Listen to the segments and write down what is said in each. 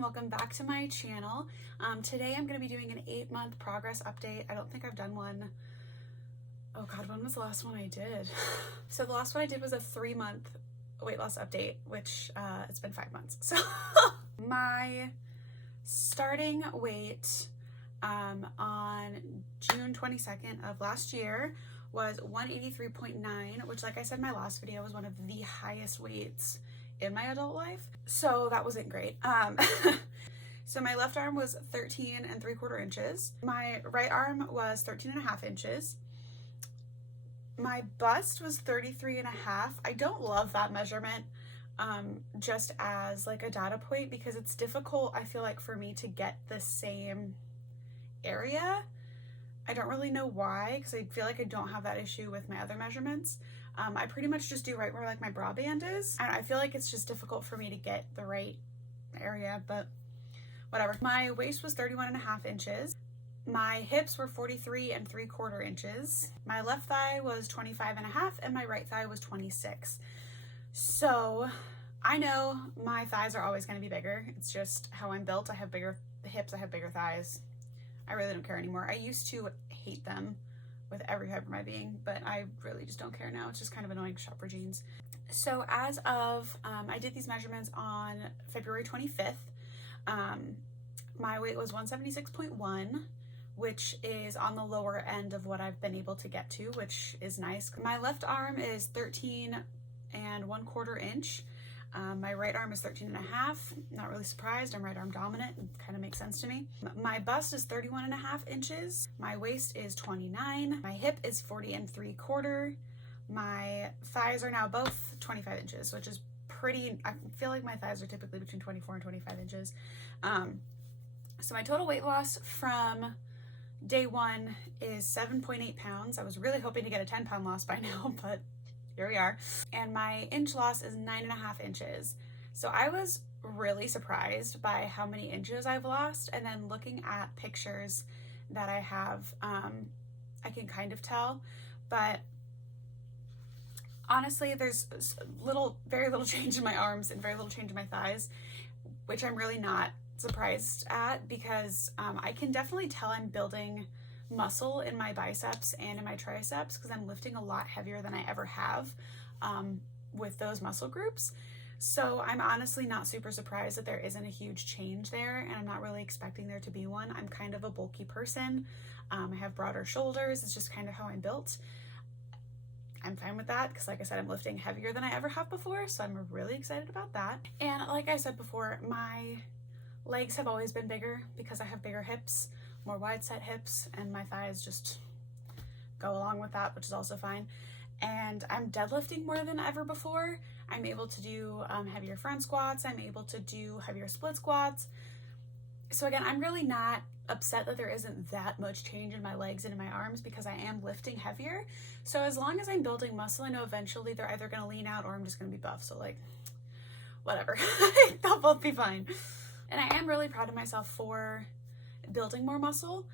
and welcome back to my channel. Today I'm going to be doing an 8-month progress update. I don't think I've done one. Oh god, when was the last one I did? So the last one I did was a 3-month weight loss update, which it's been 5 months. So my starting weight on June 22nd of last year was 183.9, which, like I said in my last video, was one of the highest weights in my adult life. So that wasn't great. So my left arm was 13 3/4 inches. My right arm was 13.5 inches. My bust was 33.5. I don't love that measurement, just as like a data point, because it's difficult, I feel like, for me to get the same area. I don't really know why, because I feel like I don't have that issue with my other measurements. I pretty much just do right where like my bra band is, and I feel like it's just difficult for me to get the right area, but whatever. My waist was 31.5 inches. My hips were 43 3/4 inches. My left thigh was 25.5, and my right thigh was 26. So I know my thighs are always going to be bigger. It's just how I'm built. I have bigger hips, I have bigger thighs. I really don't care anymore. I used to hate them with every fiber of my being, but I really just don't care now. It's just kind of annoying to shop for jeans. So as of, I did these measurements on February 25th. My weight was 176.1, which is on the lower end of what I've been able to get to, which is nice. My left arm is 13 1/4 inch. My right arm is 13.5. Not really surprised. I'm right arm dominant. It kind of makes sense to me. My bust is 31.5 inches. My waist is 29. My hip is 40 3/4. My thighs are now both 25 inches, which is pretty. I feel like my thighs are typically between 24 and 25 inches. So my total weight loss from day one is 7.8 pounds. I was really hoping to get a 10-pound loss by now, but here we are. And my inch loss is 9.5 inches. So I was really surprised by how many inches I've lost. And then looking at pictures that I have, I can kind of tell. But honestly, there's very little change in my arms and very little change in my thighs, which I'm really not surprised at, because I can definitely tell I'm building muscle in my biceps and in my triceps, because I'm lifting a lot heavier than I ever have with those muscle groups. So I'm honestly not super surprised that there isn't a huge change there, and I'm not really expecting there to be one. I'm kind of a bulky person. I have broader shoulders. It's just kind of how I'm built. I'm fine with that, because like I said, I'm lifting heavier than I ever have before, so I'm really excited about that. And like I said before, my legs have always been bigger because I have bigger hips, more wide set hips, and my thighs just go along with that, which is also fine. And I'm deadlifting more than ever before. I'm able to do heavier front squats. I'm able to do heavier split squats. So again, I'm really not upset that there isn't that much change in my legs and in my arms, because I am lifting heavier. So as long as I'm building muscle, I know eventually they're either going to lean out or I'm just going to be buff. So like, whatever. They'll both be fine. And I am really proud of myself for building more muscle.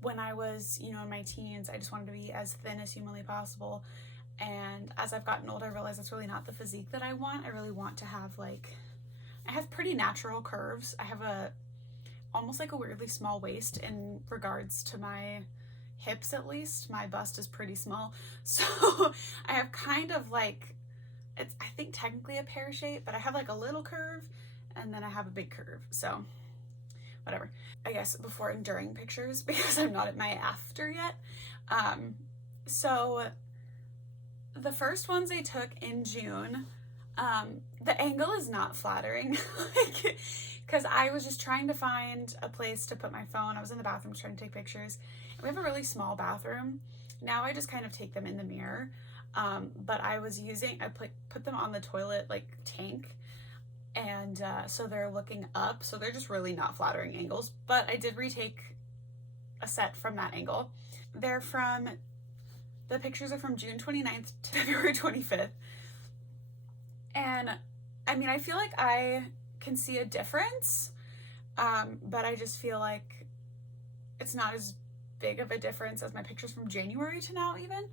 When I was, in my teens, I just wanted to be as thin as humanly possible. And as I've gotten older, I realized that's really not the physique that I want. I really want to have I have pretty natural curves. I have almost like a weirdly small waist in regards to my hips, at least. My bust is pretty small. So I have kind of it's, I think, technically a pear shape, but I have like a little curve, and then I have a big curve. So whatever. I guess before and during pictures, because I'm not at my after yet. So the first ones I took in June, the angle is not flattering, because I was just trying to find a place to put my phone. I was in the bathroom trying to take pictures. And we have a really small bathroom. Now I just kind of take them in the mirror. But I put them on the toilet tank. And so they're looking up, so they're just really not flattering angles. But I did retake a set from that angle. The pictures are from June 29th to February 25th. And I mean, I feel like I can see a difference, but I just feel like it's not as big of a difference as my pictures from January to now even.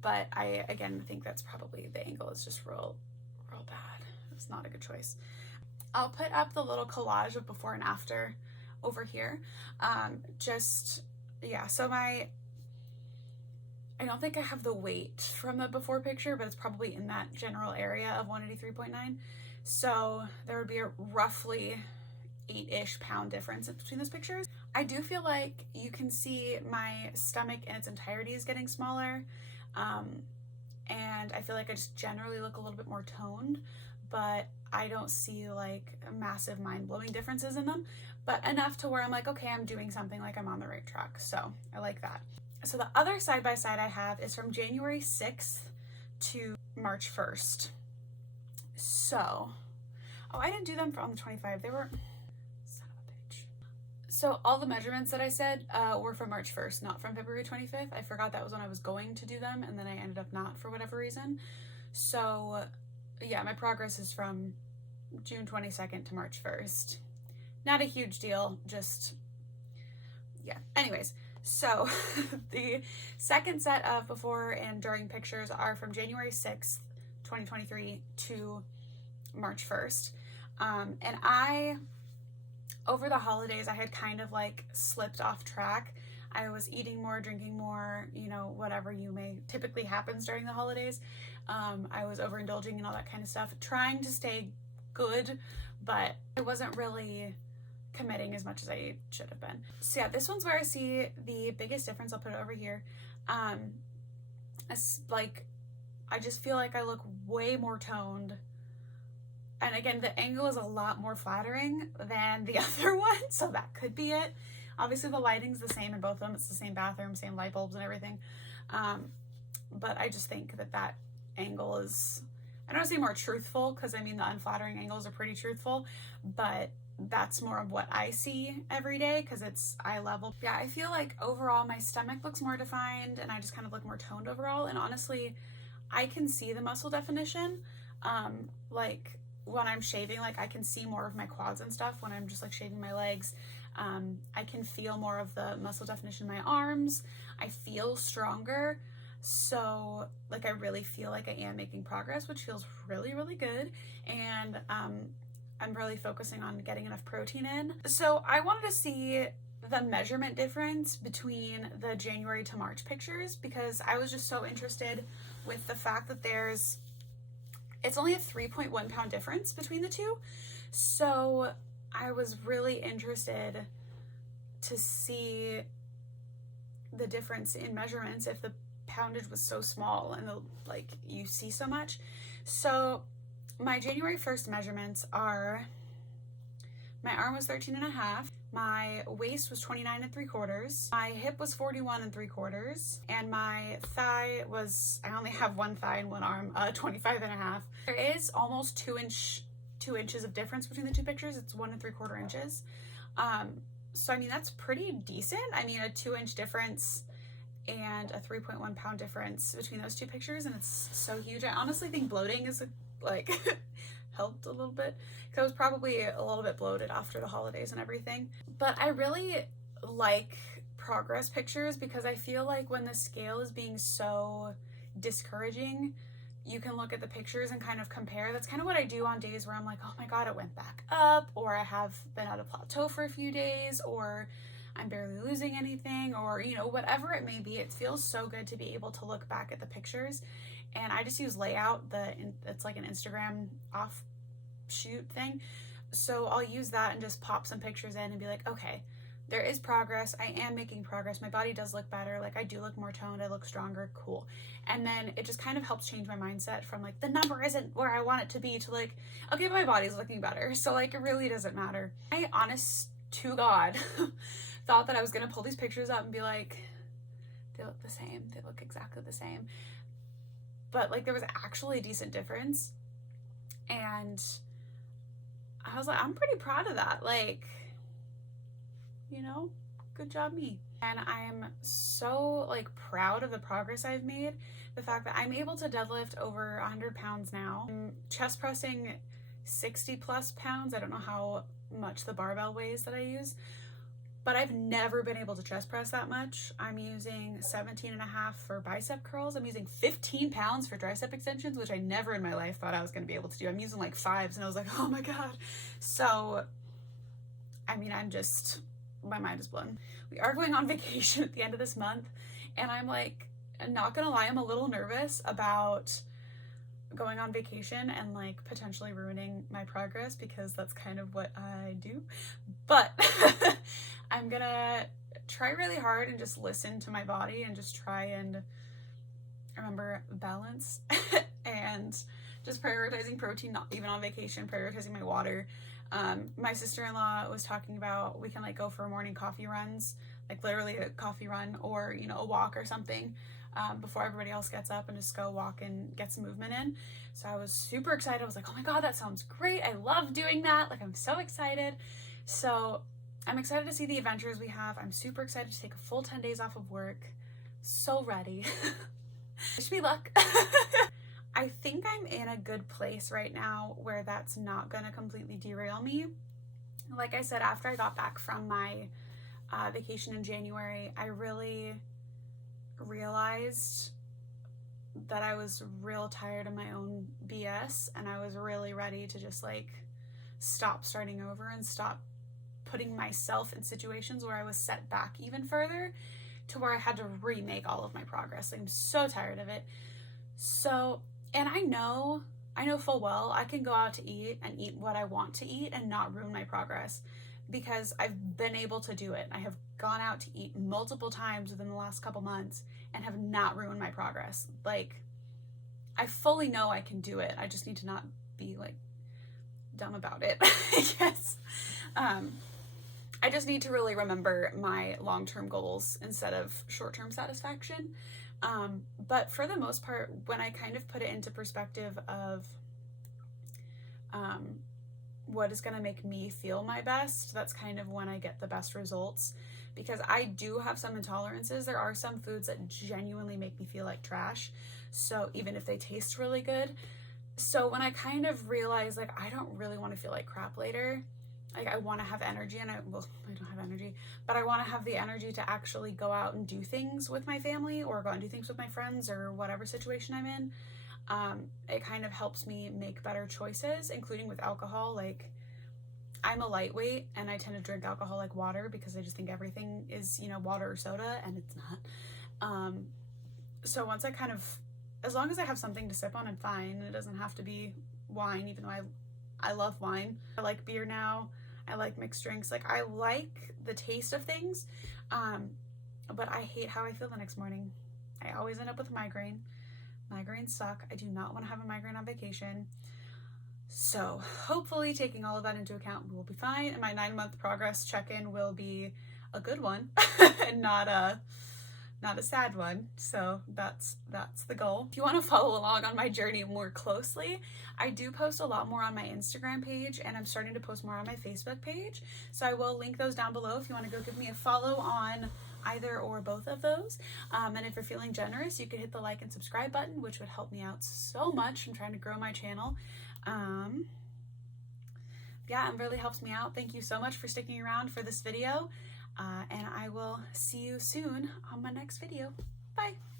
But I, again, think that's probably, the angle is just real bad. It's not a good choice. I'll put up the little collage of before and after over here. Yeah, so I don't think I have the weight from the before picture, but it's probably in that general area of 183.9. So there would be a roughly 8-ish pound difference between those pictures. I do feel like you can see my stomach in its entirety is getting smaller. And I feel like I just generally look a little bit more toned, but I don't see like massive mind-blowing differences in them, but enough to where I'm like, okay, I'm doing something, like I'm on the right track. So I like that. So the other side-by-side I have is from January 6th to March 1st. So, oh, I didn't do them on the 25. They were, son of a bitch. So all the measurements that I said were from March 1st, not from February 25th. I forgot that was when I was going to do them, and then I ended up not for whatever reason. So yeah, my progress is from June 22nd to March 1st. Not a huge deal, just, yeah. Anyways, so the second set of before and during pictures are from January 6th, 2023 to March 1st. And over the holidays, I had kind of like slipped off track. I was eating more, drinking more, you know, whatever typically happens during the holidays. I was overindulging and all that kind of stuff, trying to stay good, but I wasn't really committing as much as I should have been. So yeah, this one's where I see the biggest difference. I'll put it over here. I just feel like I look way more toned. And again, the angle is a lot more flattering than the other one, so that could be it. Obviously the lighting's the same in both of them. It's the same bathroom, same light bulbs and everything. But I just think that angle is, I don't want to say more truthful, because I mean the unflattering angles are pretty truthful, but that's more of what I see every day because it's eye level. Yeah, I feel like overall my stomach looks more defined and I just kind of look more toned overall. And honestly, I can see the muscle definition. Like when I'm shaving, like I can see more of my quads and stuff when I'm just like shaving my legs. I can feel more of the muscle definition in my arms. I feel stronger. So like I really feel like I am making progress, which feels really, really good. And I'm really focusing on getting enough protein in. So I wanted to see the measurement difference between the January to March pictures because I was just so interested with the fact that it's only a 3.1 pound difference between the two. So I was really interested to see the difference in measurements if the poundage was so small and you see so much. So my January 1st measurements are, my arm was 13.5, my waist was 29.75, my hip was 41.75, and my thigh was, I only have one thigh and one arm, 25.5. There is almost 2 inches of difference between the two pictures. It's 1.75 inches. So I mean, that's pretty decent. I mean, a 2-inch difference and a 3.1 pound difference between those two pictures, and it's so huge. I honestly think bloating is helped a little bit because I was probably a little bit bloated after the holidays and everything. But I really like progress pictures because I feel like when the scale is being so discouraging, you can look at the pictures and kind of compare. That's kind of what I do on days where I'm like, oh my God, it went back up, or I have been at a plateau for a few days, or I'm barely losing anything, or, you know, whatever it may be. It feels so good to be able to look back at the pictures. And I just use Layout, it's like an Instagram offshoot thing. So I'll use that and just pop some pictures in and be like, okay, there is progress. I am making progress. My body does look better. Like I do look more toned. I look stronger. Cool. And then it just kind of helps change my mindset from like, the number isn't where I want it to be, to like, okay, my body's looking better. So like, it really doesn't matter. I, honest to God, thought that I was going to pull these pictures up and be like, they look the same. They look exactly the same. But like, there was actually a decent difference. And I was like, I'm pretty proud of that. Like, you know, good job me. And I'm so like proud of the progress I've made. The fact that I'm able to deadlift over 100 pounds now. I'm chest pressing 60 plus pounds. I don't know how much the barbell weighs that I use, but I've never been able to chest press that much. I'm using 17.5 for bicep curls. I'm using 15 pounds for tricep extensions, which I never in my life thought I was going to be able to do. I'm using like 5s, and I was like, oh my God. So, I mean, my mind is blown. We are going on vacation at the end of this month, and I'm like, not gonna lie, I'm a little nervous about going on vacation and like potentially ruining my progress, because that's kind of what I do. But I'm gonna try really hard and just listen to my body and just try and remember balance and just prioritizing protein, not even on vacation, prioritizing my water. My sister-in-law was talking about we can like go for morning coffee runs, like literally a coffee run, or, you know, a walk or something, before everybody else gets up, and just go walk and get some movement in. So I was super excited. I was like, oh my God, that sounds great. I love doing that. Like, I'm so excited. So I'm excited to see the adventures we have. I'm super excited to take a full 10 days off of work. So ready. Wish me luck. I think I'm in a good place right now where that's not gonna completely derail me. Like I said, after I got back from my vacation in January, I really realized that I was real tired of my own BS, and I was really ready to just like stop starting over and stop putting myself in situations where I was set back even further, to where I had to remake all of my progress. Like, I'm so tired of it. So, and I know full well I can go out to eat and eat what I want to eat and not ruin my progress, because I've been able to do it. I have gone out to eat multiple times within the last couple months and have not ruined my progress. Like, I fully know I can do it. I just need to not be like dumb about it, I guess. I just need to really remember my long-term goals instead of short-term satisfaction. But for the most part, when I kind of put it into perspective of what is going to make me feel my best, that's kind of when I get the best results, because I do have some intolerances. There are some foods that genuinely make me feel like trash, so even if they taste really good. So when I kind of realize, like, I don't really want to feel like crap later, like, I want to have energy, and I don't have energy, but I want to have the energy to actually go out and do things with my family, or go out and do things with my friends, or whatever situation I'm in. It kind of helps me make better choices, including with alcohol. Like, I'm a lightweight, and I tend to drink alcohol like water, because I just think everything is, you know, water or soda, and it's not. So once I kind of, as long as I have something to sip on, I'm fine. It doesn't have to be wine, even though I love wine. I like beer now. I like mixed drinks. Like, I like the taste of things, but I hate how I feel the next morning. I always end up with a migraine. Migraines suck. I do not want to have a migraine on vacation. So hopefully, taking all of that into account, we'll be fine. And my 9-month progress check-in will be a good one and not a sad one. So that's the goal. If you want to follow along on my journey more closely, I do post a lot more on my Instagram page, and I'm starting to post more on my Facebook page. So I will link those down below if you want to go give me a follow on either or both of those. And if you're feeling generous, you could hit the like and subscribe button, which would help me out so much. I'm trying to grow my channel. Yeah, it really helps me out. Thank you so much for sticking around for this video. And I will see you soon on my next video. Bye.